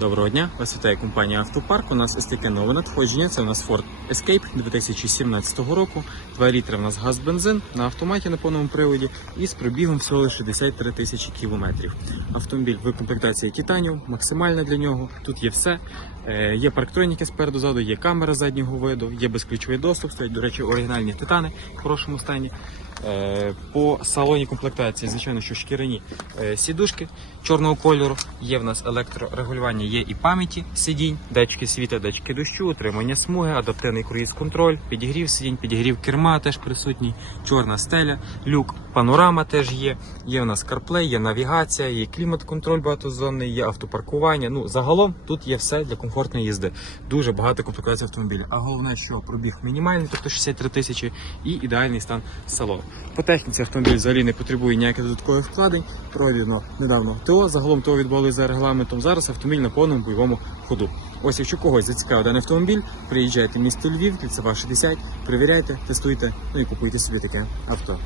Доброго дня, вас вітає компанія Автопарк. У нас ось таке нове надходження. Це у нас Ford Escape 2017 року. 2 літри в нас газ бензин на автоматі на повному приводі і з пробігом всього лише 63 тисячі кілометрів. Автомобіль в комплектації Titanium, максимальна для нього. Тут є все. Е, Є парктроніки спереду ззаду, є камера заднього виду, є безключовий доступ. Стоять, до речі, оригінальні титани в хорошому стані. Е, По салоні комплектації, звичайно, що шкіряні е, сідушки чорного кольору. Є в нас електрорегулювання, є і пам'яті сидінь, датчики світла, датчики дощу, утримання смуги, адаптивний круїз-контроль, підігрів сидінь, підігрів керма теж присутній, чорна стеля, люк, панорама теж є. Є у нас CarPlay, є навігація, є клімат-контроль багатозонний, є автопаркування. Ну загалом тут є все для комфортної їзди. Дуже багато комплектацій автомобіля. А головне, що пробіг мінімальний, тобто 63 тисячі, і ідеальний стан салону. По техніці автомобіль взагалі не потребує ніяких додаткових вкладень. Пройдено недавно ТО. Загалом ТО відбували за регламентом. Зараз автомобіль на повному бойовому ходу. Ось, якщо когось зацікавив даний автомобіль, приїжджайте в місто Львів, кільцева 60, перевіряйте, тестуйте, ну і купуйте собі таке авто.